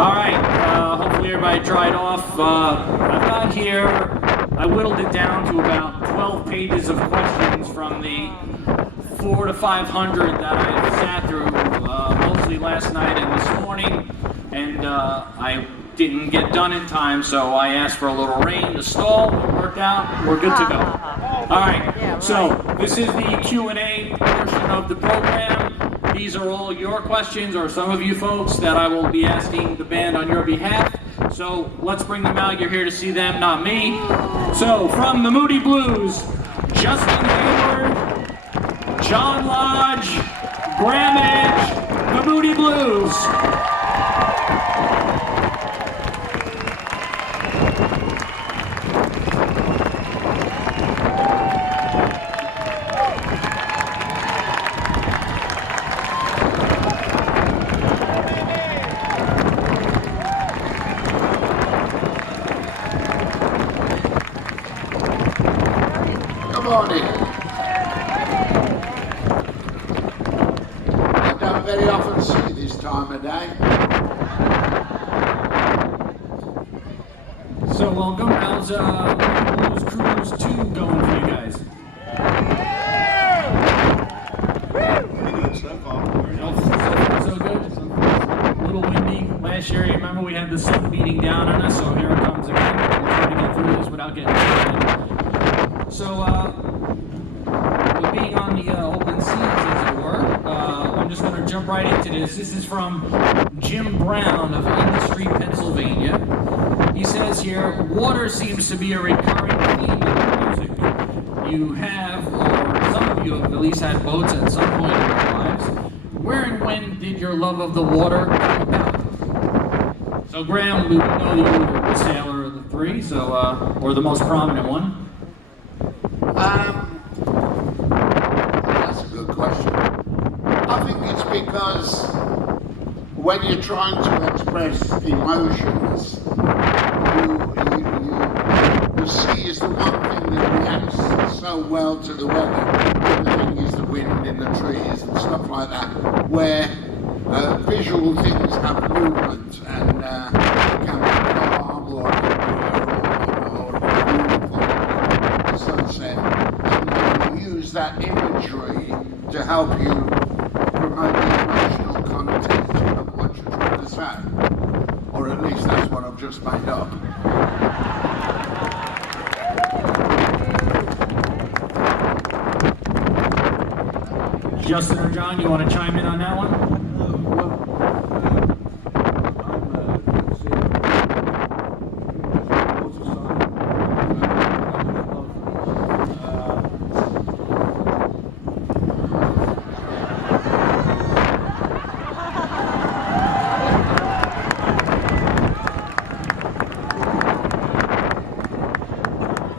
All right, hopefully everybody dried off. I've got here, I whittled it down to about 12 pages of questions from the 400 to 500 that I sat through, mostly last night and this morning, and I didn't get done in time, so I asked for a little rain to stall. It worked out. We're good to go. All right, so this is the Q&A portion of the program. These are all your questions, or some of you folks, that I will be asking the band on your behalf. So let's bring them out. You're here to see them, not me. So from the Moody Blues, Justin Hayward, John Lodge, Graham Edge, the Moody Blues. I don't very often see this time of day. So welcome. How's Blues Cruise 2 going for you guys? Pretty good so far. So good. A little windy. Last year, you remember we had the sun beating down on us, so here it comes again. We'll try to get through this without getting started. So, being on the open seas, as it were, I'm just going to jump right into this. This is from Jim Brown of Industry, Pennsylvania. He says here, water seems to be a recurring theme in music. You have, or some of you have at least had boats at some point in your lives. Where and when did your love of the water come about? So Graham, we know you were the sailor of the three, so, or the most prominent one. That's a good question. I think it's because when you're trying to express emotions, the sea is the one thing that reacts so well to the weather. The thing is the wind in the trees and stuff like that, where visual things have movement and can be calm or beautiful, the sunset. Use that imagery to help you promote the emotional content of what you're trying to say. Or at least that's what I've just made up. Justin or John, you want to chime in on that one?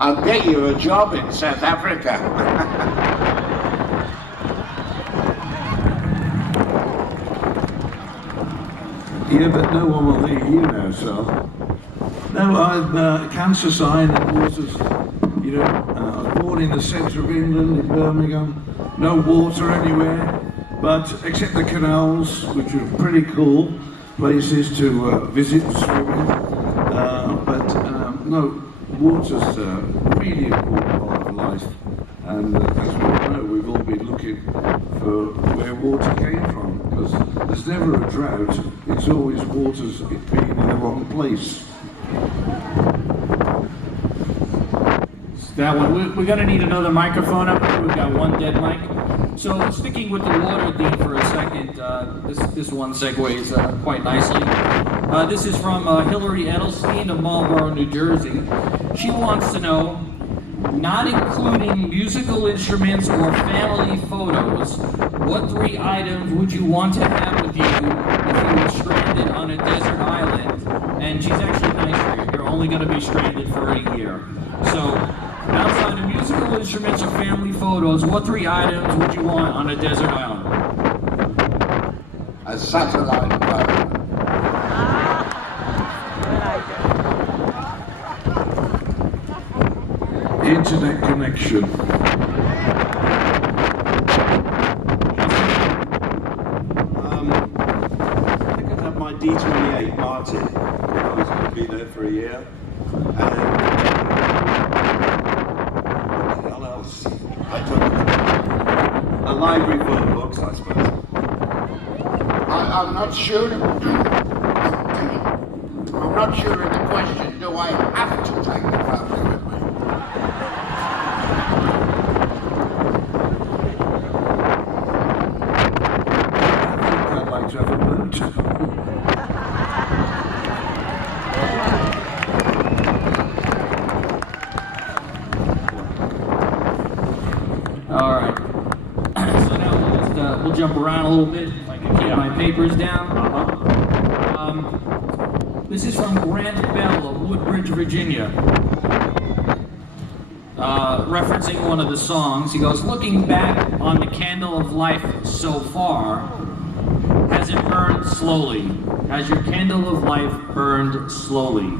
I'll get you a job in South Africa. Yeah, but no one will hear you now, so. No, I'm cancer sign and waters. You know, I was born in the centre of England, in Birmingham. No water anywhere, but except the canals, which are pretty cool places to visit and swim in. No, water's a really important part of life. And as we all know, we've all been looking for where water came from, because there's never a drought, it's always water's being in the wrong place. That one, we're going to need another microphone up here. We've got one dead mic. So sticking with the water theme for a second, this one segues quite nicely. This is from Hillary Edelstein of Marlboro, New Jersey. She wants to know, not including musical instruments or family photos, what three items would you want to have with you if you were stranded on a desert island? And she's actually nice here. You're only going to be stranded for a year. So, outside of musical instruments or family photos, what three items would you want on a desert island? A satellite phone. Internet connection. D20 V8 Martin. I was going to be there for a year. And what the hell else? I took a library full of books, I suppose. I'm not sure. I'm not sure of the question. Do I have to take the family with me? I'd like to have a boat. All right. So now we'll jump around a little bit if I can keep my papers down. This is from Grant Bell of Woodbridge, Virginia. Referencing one of the songs, he goes, "Looking back on the candle of life so far, has it burned slowly? Has your candle of life burned slowly?"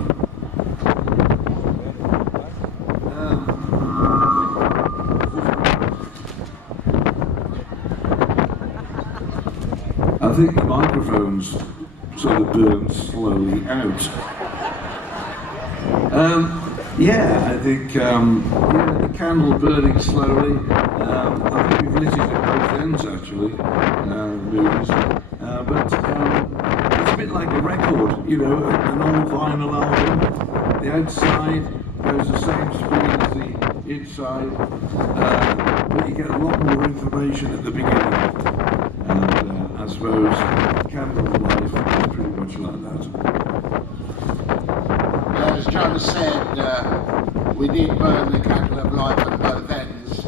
I think the microphone's sort of burned slowly out. Yeah, I think the candle burning slowly. I think we've lit it at both ends actually, movies. But it's a bit like a record, you know, an old vinyl album. The outside goes the same speed as the inside, but you get a lot more information at the beginning. And I suppose Candle of Life is pretty much like that. As John said, we did burn the candle of life at both ends.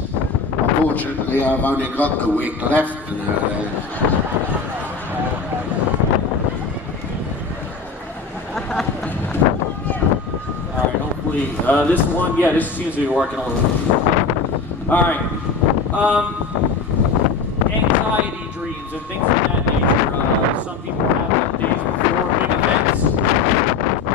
Unfortunately, I've only got the wick left now. All right, hopefully this one, yeah, this seems to be working a little bit. All right. Anxiety dreams and things of that nature. Some people have them days before big events.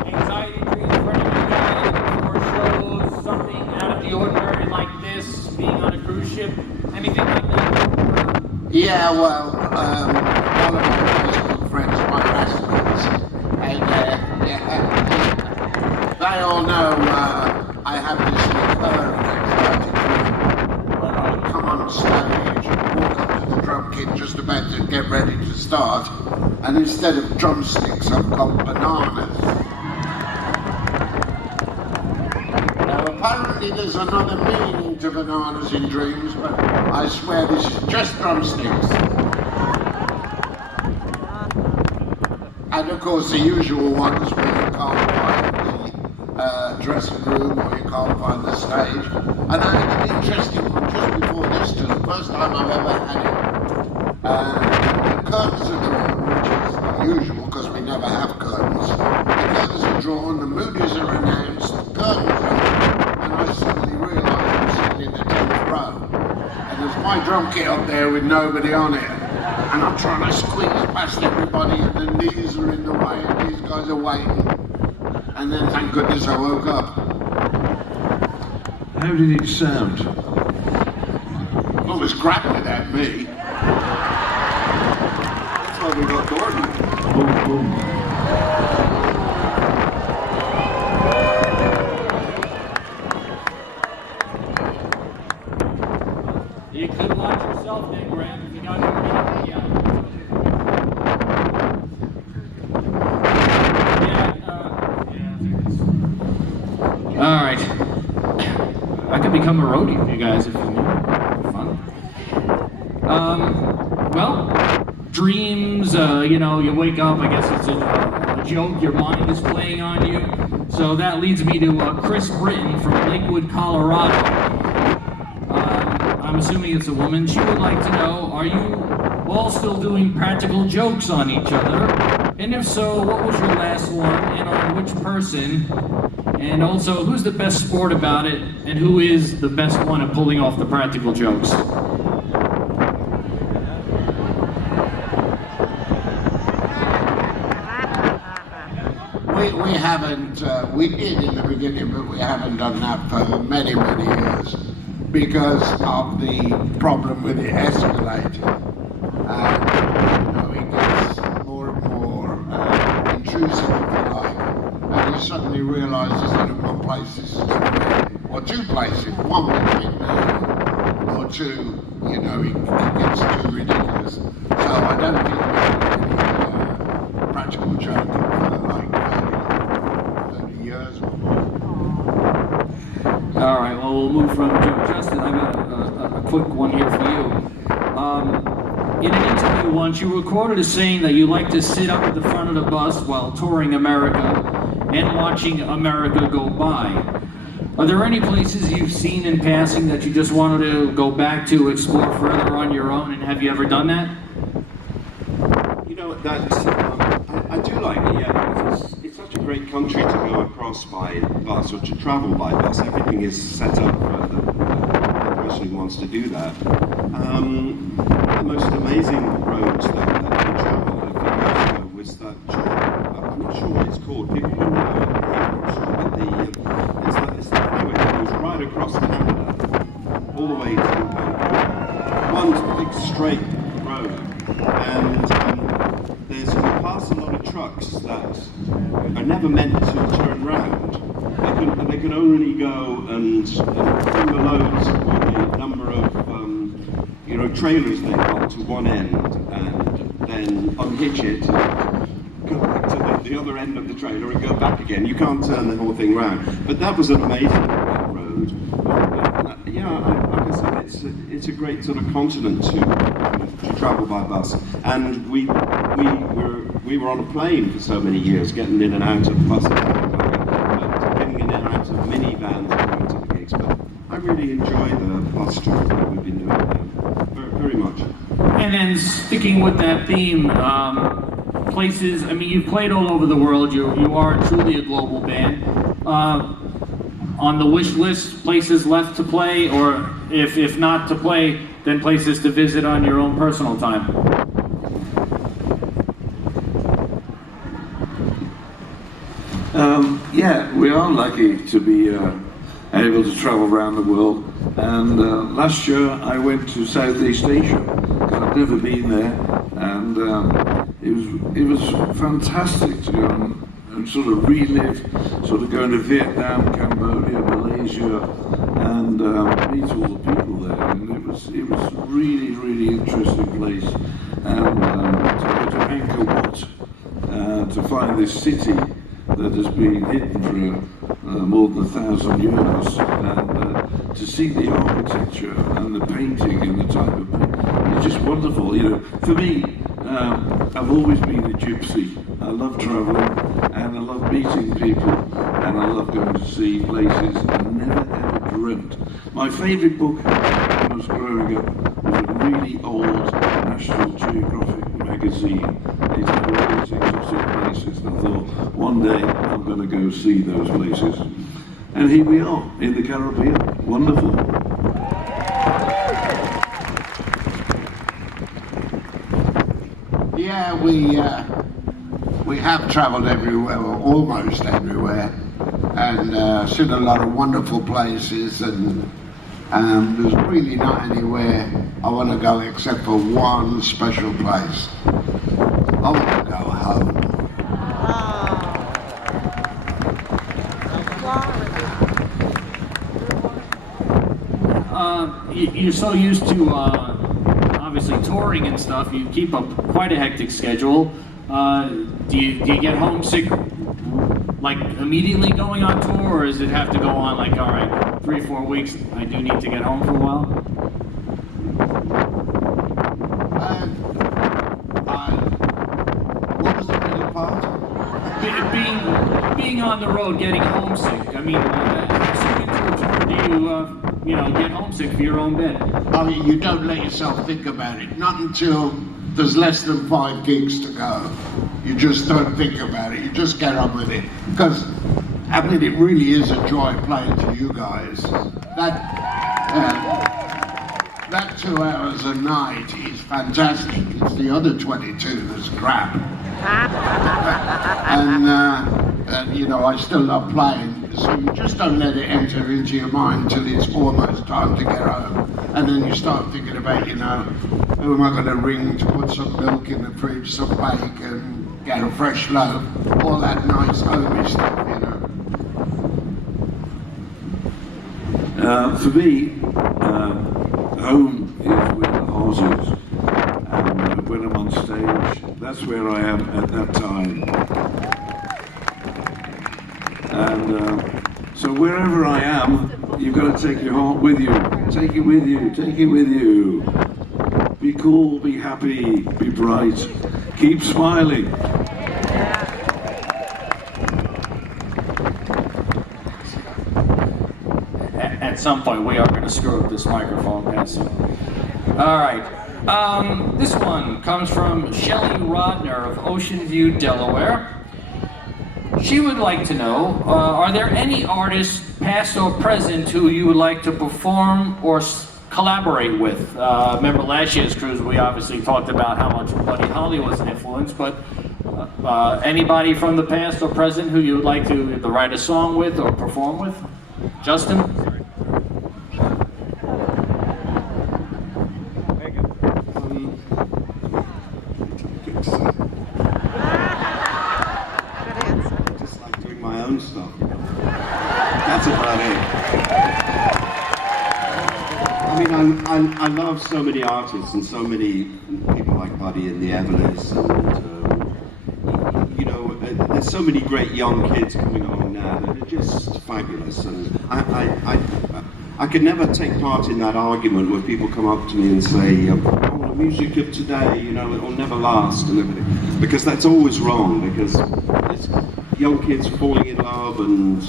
Anxiety dreams for any of you guys, before shows, something out of the ordinary like this, being on a cruise ship, anything like that? Yeah, well, one of my Facebook friends, my rascals, and yeah, they all know I have this recurring anxiety dream when I come on stage and walk up to the drum kit just about to get ready to start, and instead of drumsticks, I've got bananas. Now, apparently there's another meaning to bananas in dreams, but I swear this is just drumsticks. And of course the usual ones where you can't find the dressing room or you can't find the stage. And I had an interesting one just before this, to the first time I've ever had it. The curtains are drawn, which is unusual because we never have curtains. The curtains are drawn, the Moody's are announced, the curtains are open, and I suddenly realised I'm sitting in the 10th row. And there's my drum kit up there with nobody on it. And I'm trying to squeeze past everybody and the knees are in the way and these guys are waiting. And then thank goodness I woke up. How did it sound? Well, it was crap without me. That's why we got Gordon. Boom, boom. You could watch yourself then, Graham, if you got your yeah. All right. I could become a roadie for you guys if you need. Fun. Well, dreams. You know, you wake up. I guess it's a joke. Your mind is playing on you. So that leads me to Chris Britton from Lakewood, Colorado. I'm assuming it's a woman. She would like to know: are you all still doing practical jokes on each other? And if so, what was your last one, and on which person? And also, who's the best sport about it, and who is the best one at pulling off the practical jokes? We haven't, we did in the beginning, but we haven't done that for many, many years because of the problem with it escalating. You know, it gets more and more intrusive intrusive, if you like, and you suddenly realise there's only one place this is going to be, or two places, one will or two, you know, it gets too ridiculous. So I don't think there's any practical joking for like 30 years or more. All right, well, we'll move from Justin. I've got a quick one here for you. In an interview once, you recorded as saying that you like to sit up at the front of the bus while touring America and watching America go by. Are there any places you've seen in passing that you just wanted to go back to explore further on your own, and have you ever done that? You know, that's, I do like it, yeah, because it's such a great country to go across by bus or to travel by bus. Everything is set up for the person who wants to do that. The most amazing roads that we travelled a few years ago was that, I'm not sure what it's called, people will know it, I'm not sure, but it's the highway that goes right across Canada, all the way to Vancouver. One big straight road, and you pass a lot of trucks that are never meant to turn round. They can only go and fill the loads or the number of trailers they've got to one end, and then unhitch it, go back to the other end of the trailer and go back again. You can't turn the whole thing round. But that was an amazing road. Like I said, it's a great sort of continent to travel by bus. And we were on a plane for so many years, getting in and out of buses, getting in and out of minivans and going to the gigs. But I really enjoy the bus tour that we've been doing now, very much. And then sticking with that theme, places, I mean, you've played all over the world, you are truly a global band. On the wish list, places left to play, or if not to play, then places to visit on your own personal time? Yeah, we are lucky to be able to travel around the world. And last year I went to Southeast Asia, because I've never been there, and it was fantastic to go and sort of relive, sort of going to Vietnam, Cambodia, Malaysia, and meet all the people there. And it was really interesting place. And to go to Angkor Wat, to find this city that has been hidden for more than 1,000 years, and to see the architecture and the painting and the type of painting, it's just wonderful. You know, for me, I've always been a gypsy. I love travelling, and I love meeting people, and I love going to see places I never ever dreamt. My favourite book when I was growing up was a really old National Geographic magazine. It had all these exotic places, and I thought, one day I'm going to go see those places. And here we are, in the Caribbean. Wonderful. Yeah, we have travelled everywhere, or almost everywhere, and seen a lot of wonderful places, and there's really not anywhere I want to go except for one special place. I want to go home. You're so used to obviously touring and stuff. You keep up quite a hectic schedule. Do you get homesick like immediately going on tour, or does it have to go on like, all right, 3-4 weeks, I do need to get home for a while? What was the middle part? Being on the road, getting homesick. I mean, assuming to a tour, do you get homesick for your own band? I mean, you don't let yourself think about it. Not until there's less than 5 gigs to go. You just don't think about it. You just get on with it. Because, I mean, it really is a joy playing to you guys. That 2 hours a night is fantastic. It's the other 22 that's crap. And you know, I still love playing. So you just don't let it enter into your mind till it's almost time to get home. And then you start thinking about, you know, who am I going to ring to put some milk in the fridge, some bacon, get a fresh loaf, all that nice homey stuff, you know. For me, home is with the horses, and when I'm on stage, that's where I am at that time. And so wherever I am, you've got to take your heart with you. Take it with you, take it with you. Be cool, be happy, be bright. Keep smiling. At some point, we are going to screw up this microphone, Pastor. All right. This one comes from Shelley Rodner of Ocean View, Delaware. She would like to know, are there any artists, past or present, who you would like to perform or collaborate with? Remember last year's cruise, we obviously talked about how much Buddy Holly was an influence, but anybody from the past or present who you would like to either write a song with or perform with? Justin? Just like doing my own stuff. That's about it. I mean, I love so many artists and so many people like Buddy and the Everleys, and you know, there's so many great young kids coming along now that are just fabulous. And I could never take part in that argument where people come up to me and say, "Oh, the music of today, you know, it'll never last," and everything, because that's always wrong. Because it's young kids falling in love and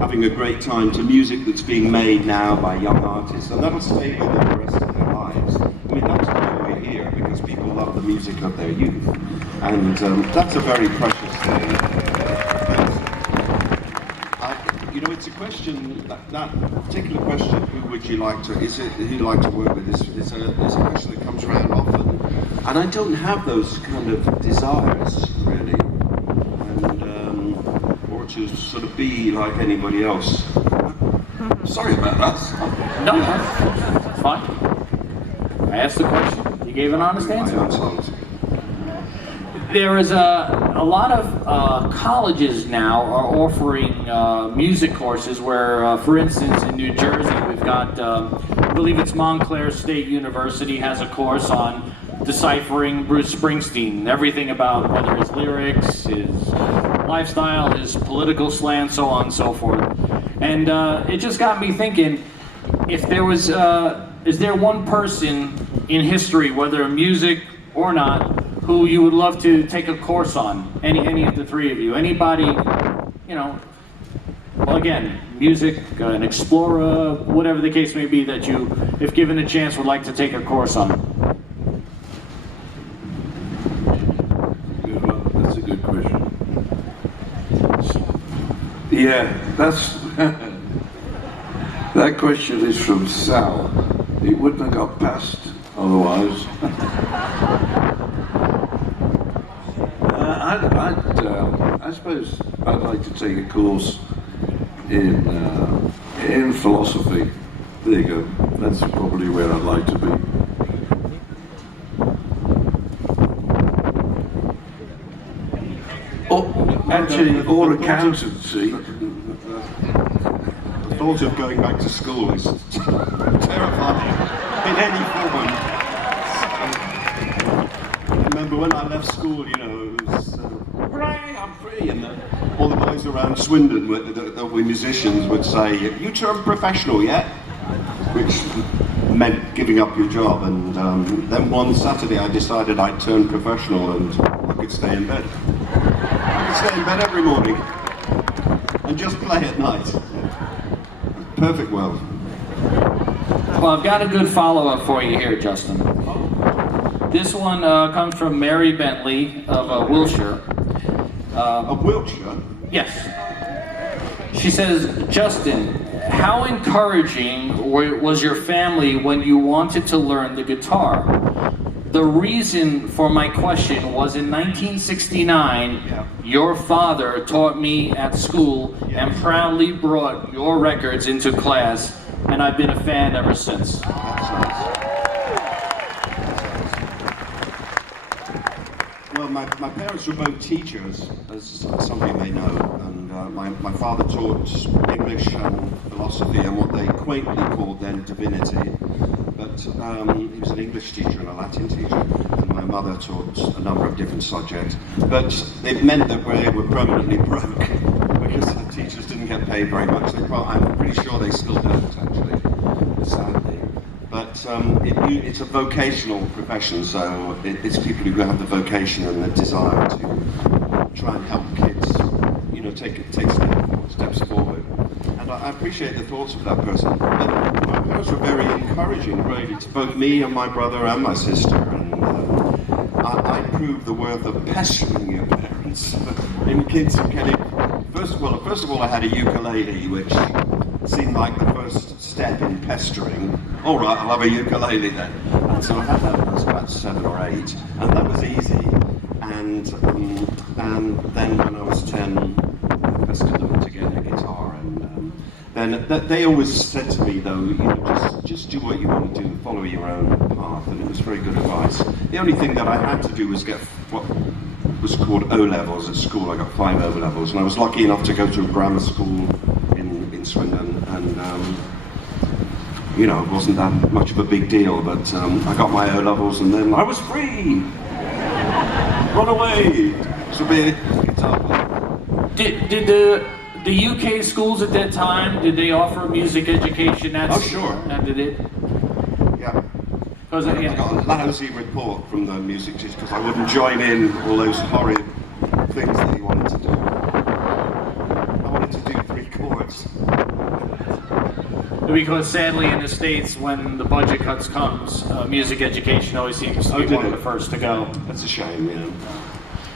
having a great time to music that's being made now by young artists, and that'll stay with them the rest of their lives. I mean, that's why we're here, because people love the music of their youth, and that's a very precious thing. You know, it's a question, that particular question, who would you like to, who you like to work with, is a question that comes around often, and I don't have those kind of desires, really. To sort of be like anybody else. Sorry about that. No, that's fine. I asked the question. You gave an honest answer. There is a lot of colleges now are offering music courses where, for instance, in New Jersey, we've got, I believe it's Montclair State University has a course on deciphering Bruce Springsteen, everything about whether his lyrics, his lifestyle, his political slant, so on and so forth. And it just got me thinking, if there was, is there one person in history, whether music or not, who you would love to take a course on? Any of the three of you? Anybody, you know, well, again, music, an explorer, whatever the case may be, that you, if given a chance, would like to take a course on? That's a good question. Yeah, that's that question is from Sal. It wouldn't have got past otherwise. I suppose I'd like to take a course in philosophy. There you go. That's probably where I'd like to be. Actually, or accountancy. The thought of going back to school is terrifying in any form. I remember when I left school, you know, it was, hooray, I'm free, and all the boys around Swindon that were musicians would say, "You turned professional yet?" Which meant giving up your job, and then one Saturday I decided I'd turn professional and I could stay in bed. Stay in bed every morning and just play at night. Perfect world. Well, I've got a good follow-up for you here, Justin. This one comes from Mary Bentley of Wiltshire. Of Wiltshire? Yes. She says, Justin, how encouraging was your family when you wanted to learn the guitar? The reason for my question was in 1969, your father taught me at school and proudly brought your records into class, and I've been a fan ever since. That's nice. Well, Well, my parents were both teachers, as some of you may know, and my father taught English and philosophy and what they quaintly called then divinity, but he was an English teacher and a Latin teacher, and my mother taught a number of different subjects, but it meant that they were permanently broke, because the teachers didn't get paid very much. I'm pretty sure they still don't, actually, sadly. But it's a vocational profession, so it's people who have the vocation and the desire to try and help kids, you know, take steps forward. And I appreciate the thoughts of that person. But my parents were very encouraging, really, to both me and my brother and my sister. And I proved the worth of pestering your parents in kids who can. First of all, I had a ukulele, which seemed like the first step in pestering. All right, I'll have a ukulele then. And so I had that when I was about 7 or 8, and that was easy. And then when I was 10, I pestered them to get a guitar. And then they always said to me, though, you know, just do what you want to do, follow your own path. And it was very good advice. The only thing that I had to do was get what was called O-levels at school. I got 5 O-levels, and I was lucky enough to go to a grammar school in Swindon, and you know, it wasn't that much of a big deal, but I got my O-levels, and then I was free. Run away. So be guitar player. Did the UK schools at that time, did they offer music education? Oh, sure. Did it? Yeah. I got a lousy report from the music teacher because I wouldn't join in all those horrid things that he wanted to do. I wanted to do 3 chords. Because sadly in the States, when the budget cuts comes, music education always seems to be one of the first to go. That's a shame, yeah.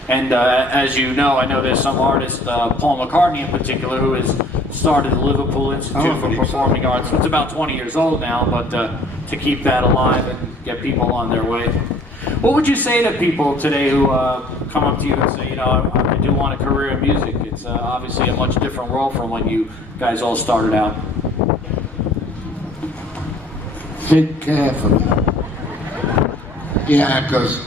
And as you know, I know there's some artist, Paul McCartney in particular, who has started the Liverpool Institute for Performing Arts. It's about 20 years old now, but to keep that alive and get people on their way. What would you say to people today who come up to you and say, you know, I do want a career in music? It's obviously a much different world from when you guys all started out. Think carefully. Yeah, because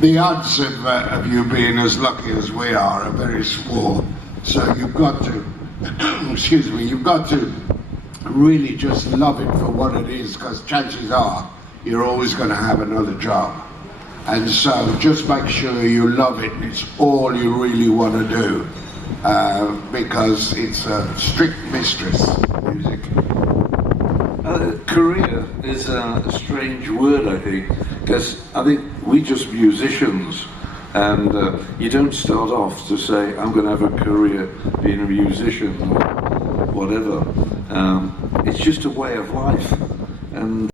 the odds of you being as lucky as we are very small. So you've got to, excuse me, you've got to really just love it for what it is, because chances are you're always going to have another job. And so just make sure you love it and it's all you really want to do, because it's a strict mistress, music. Career is a strange word, I think, because I think we just musicians, and you don't start off to say, I'm going to have a career being a musician or whatever. It's just a way of life. And